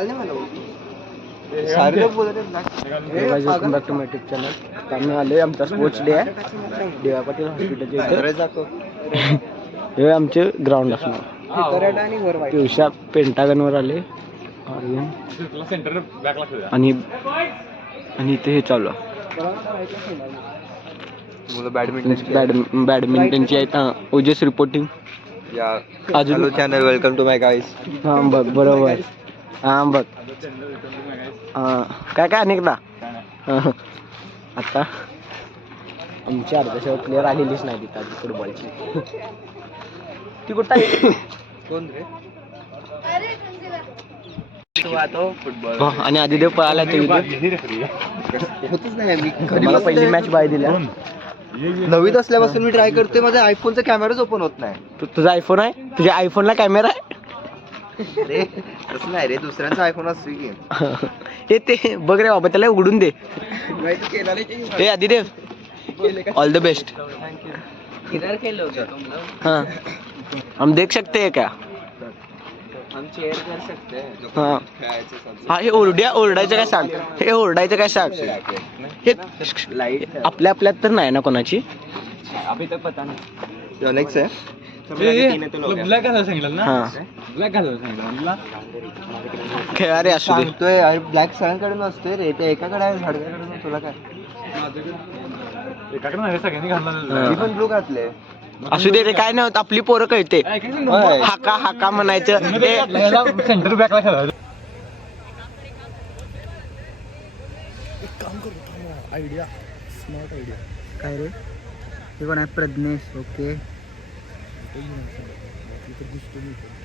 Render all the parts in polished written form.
Welcome back to my YouTube channel. आम्ही आलोय, आमचा स्पोर्ट्स डे आहे डी.वाय. पाटील हॉस्पिटलच्या इथे. हे आमचे ग्राउंड असणार. पिवशा पेंटागनवर आले आणि इथे हे चालू बॅडमिंटनची आहे. Ojas reporting. Hello channel, welcome to my guys. हां बघ बरोबर. हां बघ काय काय अनेकदा आता आमची अर्ध्याच्या प्लेअर आलेलीच नाही तिथं आधी फुटबॉलची. ती कुठं आहे? कोण रे? आणि आदिदेव पळाला तो होतच नाही. मला पहिली मॅच बाय दिल्या. नवीन असल्यापासून मी ट्राय करतोय, माझा आयफोनचा कॅमेराच ओपन होत नाही. तुझा आयफोन आहे? तुझ्या आयफोनला कॅमेरा आहे? अरे तसं नाही रे, दुसऱ्यांचा आयफोन असतो की. हे ते बघ रे बाबा, त्याला उघडून दे. हे आदिदेव, ऑल द बेस्ट. हाँ, हम देख सकते हैं क्या? हम शेअर कर सकते हैं. हाँ हे ओरडायचं काय सांग. हे ओरडायचं काय सांग. हे लाईट आपल्या आपल्यात तर नाही ना कोणाची. अभी तक पता नहीं. योनेक्स है. ब्लॅक कलर सांगितलं ना. हां ब्लॅक कलर सांगितलं. खेळा रे असू दे. सांगतोय अरे, ब्लॅक सगळ्यांकडे नसतोय रे, ते एकाकडे आहे, झाडकाकडे. तुला काय एकाकडे नाही, सगळ्यांनी घालणार. हां. मी पण ब्लू घातले. असू दे रे, काय नाही होत. आपली पोरं कळते. हाका हाका म्हणायचं. सेंटर बॅकला खेळायचं. Idea, smart idea. काय रे? हे कोण आहे? प्रज्ञेश. ओके.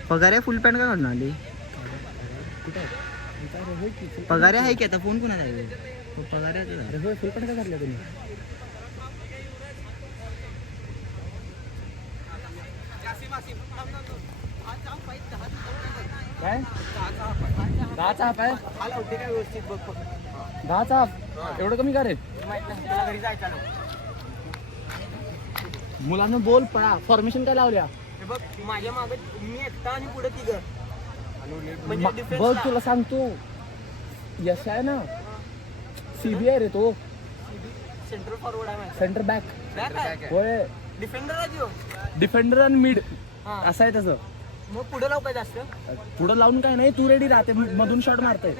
पगार आहे. फुल पॅन्ट का घालून आली? पगार आहे की आता. फोन कुणाला आहे? पगार आहे. फुल पॅन्ट का घातल्या तुम्ही? काय 10 चाप आहे. 10 चाप एवढं कमी का रे? मुलांना बोल पळा. फॉर्मेशन काय लावल्या? माझ्या मागे मी एकटा आणि पुढे तिघं. बघ तुला सांगतो, यश आहे ना, सीबी आहे रे तो. सेंटर फॉरवर्ड आहे. सेंटर बॅक होय. डिफेंडर आहे. डिफेंडर आणि मिड असं आहे तसं. मग पुढे लावू काय जास्त? पुढं लावून काय नाही, तू रेडी राहते, मधून शॉट मारताय.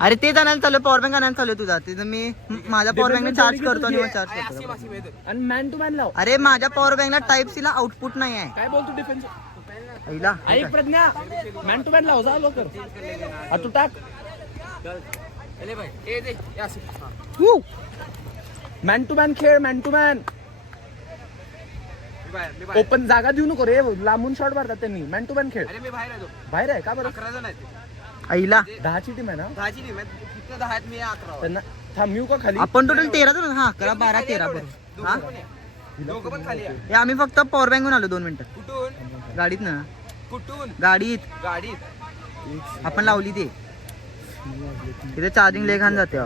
अरे ते जाण्याला चालू. पॉवर बँक आणायला चालू तुझा. तिथं मी माझ्या पॉवर बँकने चार्ज करतो आणि चार्ज करतो. आणि मॅन टू मॅन लाव. अरे माझ्या पॉवर बँकला टाईप सी ला आउटपुट नाही आहे. काय बोलतो डिफेन्स? आईला ऐक प्रज्ञा, मॅन टू मॅन लाव जा लवकर. हा तू टाक. मॅन टू मॅन खेळ. Man to man. ओपन जागा देऊ नको रे, लांबून शॉट मारतात त्यांनी. मॅन टू मॅन खेळ. बाहेर आहे का बरं? आईला 10 ची टीम आहे ना त्यांना. थांब येऊ का खाली? आपण टोटल 13 जण. हा 11 12 13 बरोबर. हा हे आम्ही फक्त पॉवर बँक आलो 2 मिनिटं. गाडीत ना. गाडीत आपण लावली ते. तिथे चार्जिंग ले घाण जाते.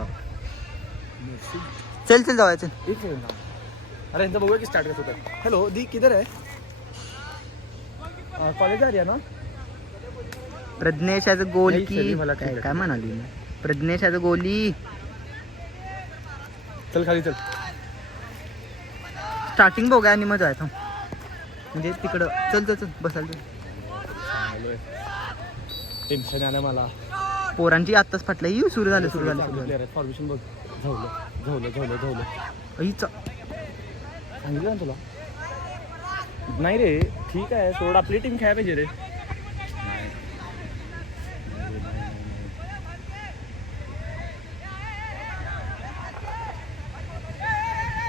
चल जाऊया चल. एक सेकंड. अरे यांचं बघूया की स्टार्ट कसं होतं. हॅलो दी, किधर आहे? कॉलेज आ रही है ना? प्रज्ञेश ॲज अ गोल नाही, की सरी मला काय काय म्हणाली? प्रज्ञेश ॲज अ गोली. चल खाली चल. स्टार्टिंग बघूया आणि मग जायचं म्हणजे तिकडं. चल बसायला. टेन्शन आलं मला. पोरांची आत्ताच फाटलं. ही सुरू झालं. फॉर्मेशन बघ. झवलं. सांगितलं ना तुला. नाही रे, ठीक आहे सोड. आपली टीम खेळायला पाहिजे रे.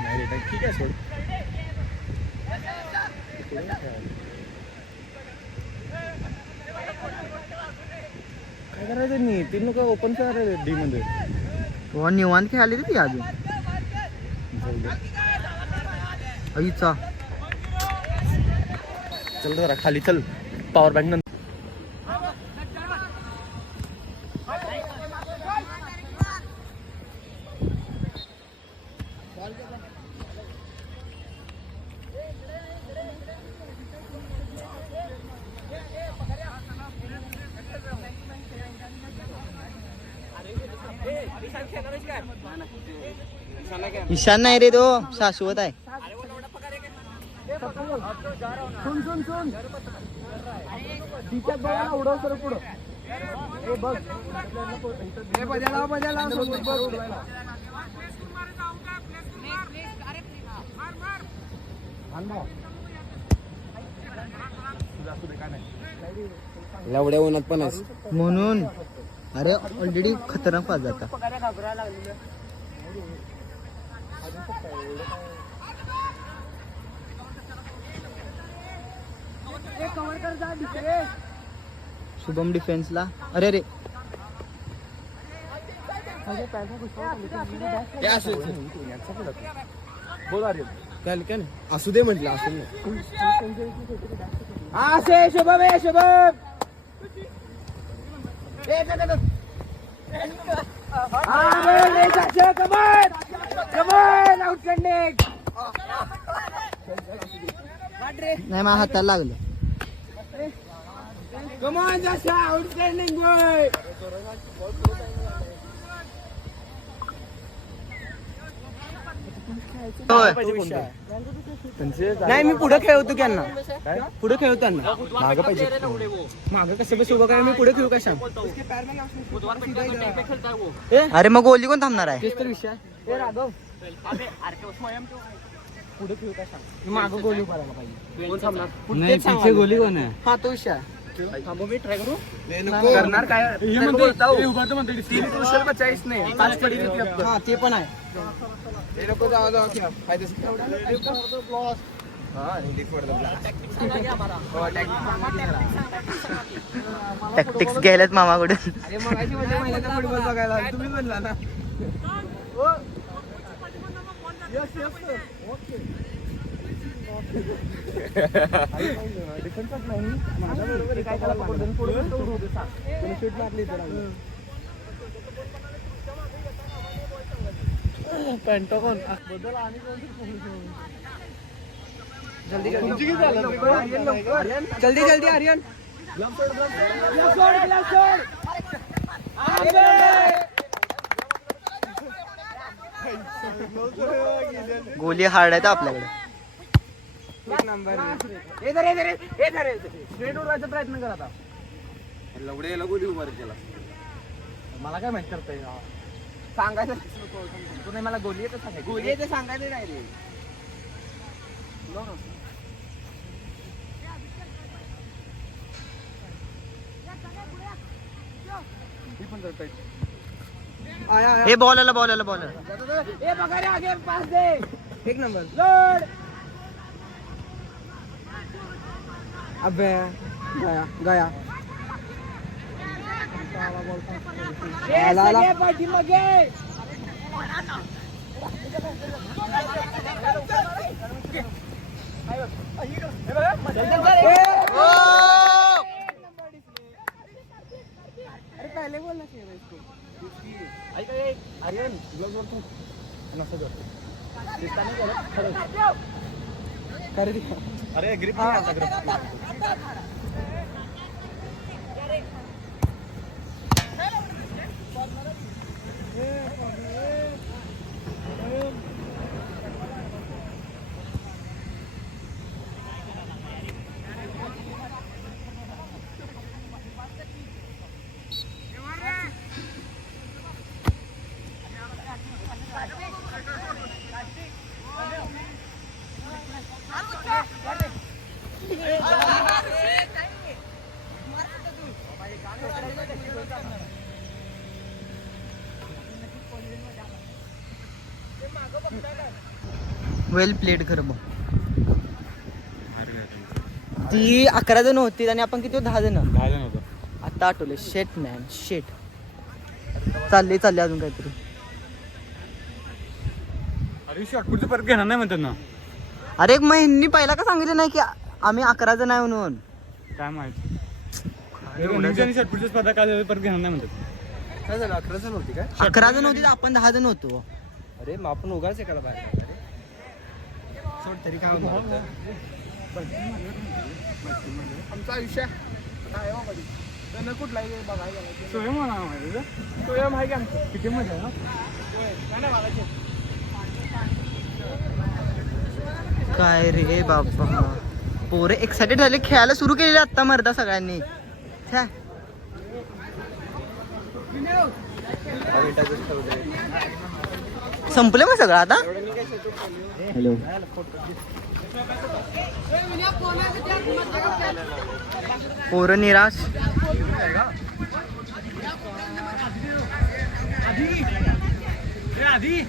नाही रे, ठीक आहे सोड. काय करायचं त्यांनी? तीन लोक ओपन करायला डी मध्ये. हो निवांत खेळाली रे ती अजून. आईचा चल जरा खाली चल. पॉवर बँक नंतर. ईशान नाही रे तो शाश्वत आहे. सुन सुन सुन तिच्यात बघा उडव सर पुढं हे बघ हे बजाला बजाला सोबत बघ उडवायला लवड्या उन्हात पण आहेस. म्हणून अरे ऑलरेडी खतरनाक पास जाता. शुभम डिफेन्सला. अरे रे असू दे म्हटलं असू दे. शुभम आहे शुभम नाही माझ्या हाताला लागलं. होय. नाही मी पुढे खेळवतो त्यांना पुढे खेळवतो त्यांना मागं पाहिजे मागं कसं बस उभं काय मी पुढे खेळू कशा अरे मग गोली कोण थांबणार आहे. तेच तर विषय आहे. राघव पुढे खेळू कशा मागं गोली उभारायला पाहिजे कोण थांबणार गोली कोण आहे. हा तो विषय मी ट्राय करू करणार काय नाही 5 पडी हा ते पण आहे टॅक्टिक्स घ्यायलात मामाकडून. फुटबॉल बघायला तुम्ही म्हणला ना पेंटागॉन बदल आणि जल्दी जल्दी आर्यन गोली हार्ड आहे आपल्याकडे. प्रयत्न कर आता लवड्याला गोली उभार केला. मला काय माहित करता येईल सांगायचं तू नाही मला गोली येतं सांगायचं गोली येते सांगायचं नाही रे हे बॉल आला एक नंबर लोड अबे गया गया अरे पहले बोलना चाहिए इसको आर्यन अरे ग्रिप वेल प्लेड खरं मग. ती 11 जण होती आणि आपण किती 10 जण होतो. आता आठवले. शेट मॅन शेट. चालले अजून काहीतरी. अरे शॉर्टपुटचं परत घेणार नाही म्हणतात ना. अरे मग ह्यांनी पहिला का सांगितलं नाही की आम्ही 11 जण आहे म्हणून. काय माहिती शॉर्टपुटची स्पर्धा काय परत घेणार नाही म्हणतात. काय झालं 11 जण होती काय. 11 जण होती, आपण 10 जण होतो. अरे मग आपण उगाच एकाला बाहेर सोड तरी काय आमचा आयुष्य त्यांना कुठलाही बघायला गेला स्वयं म्हणा माहिती का? स्वयं आहे की आमचं किती मजा आहे ना काय नाही बघायचे काय रे बाबा पोरे एक्साइटेड झाले खेळायला सुरू केलेले आता मर्दा सगळ्यांनी छ्या. संपलं मग सगळं आता. हॅलो पोरं निराश. आधी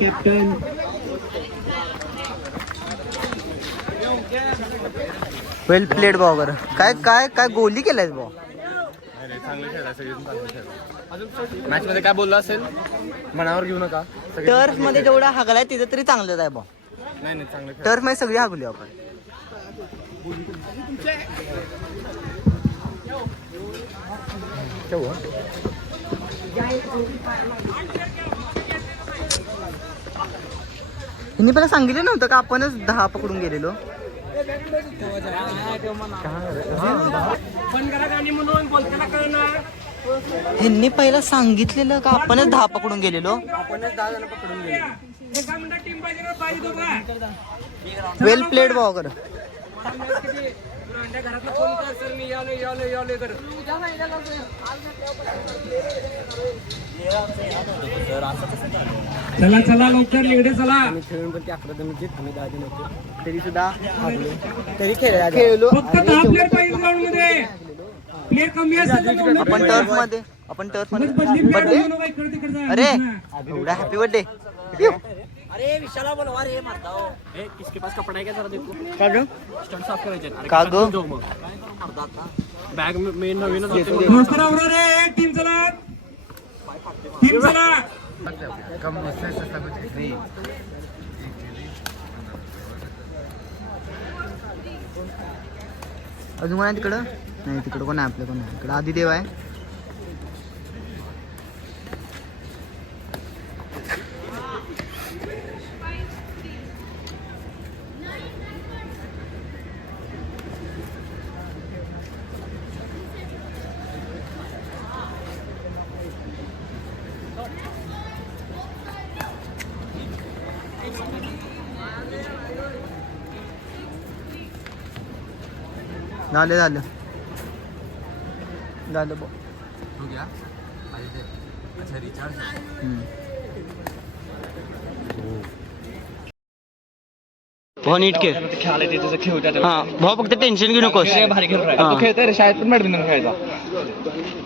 कॅप्टन वेल प्लेड बॉगर. काय काय काय गोली केलाय बॉ. मॅच मध्ये काय बोलला असेल मनावर घेऊ नका टर्फ मध्ये जेवढा हागलाय तिथं तरी चांगलं आहे बॉ. नाही चांगलं टर्फ मध्ये सगळी हागली आपण. हिने पहिला सांगितलं नव्हतं का आपणच 10 पकडून गेलेलो. ह्यांनी पहिला सांगितलेलं का आपणच 10 पकडून गेलेलो. आपणच 10 जण पकडून गेलो वेल प्लेड बॉगर. घरातला फोन कर सर मी यालो कर चला चला लवकर इकडे चला. आम्ही खेळून पण ते 11 जण होते आम्ही 10 जण होतो तरी सुद्धा तरी खेळलो फक्त 10 प्लेयर पाहिजे ग्राउंड मध्ये. प्लेयर कमी असेल आपण टर्फ मध्ये बर्थडे. अरे एवढा हॅपी बर्थडे. अरे विशाला बोलवा रे मारता हो. ए किसके पास कपड़ा है क्या जरा देखो का ग स्टंट साफ करायचे. का ग बॅग मी नवीनच होते रे. टीम चला अजून कोण आहे तिकडं. नाही तिकडं कोण आहे आपलं कोण आहे इकडं. आदिदेव आहे. झालं बो. भाऊ नीट खेळ. हा भाऊ फक्त टेन्शन घेऊ नकोस. तू खेळते रे शाळेत पण बॅडमिंटन खेळायचा.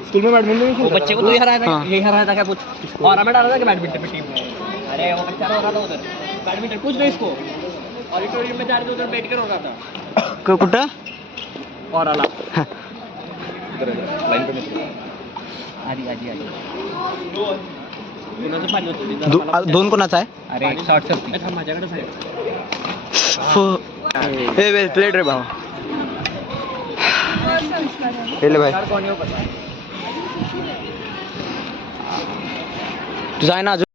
स्कूल में बैडमिंटन बच्चे को तू ही हराया था ये हराया था क्या पूछ. और हमें डाला था कि बैडमिंटन में टीम में. अरे वो बच्चा हो रहा था उधर बैडमिंटन पूछ दो इसको. ऑडिटोरियम में जा रहे थे उधर बैठ कर हो रहा था. कुठं और आला लाइन पे आधी दोन कोणाचा आहे. अरे एक शॉट सर माझ्याकडेच आहे. हे वेल प्लेड रे भाऊ. हेले भाई तुझा आहे ना अजून.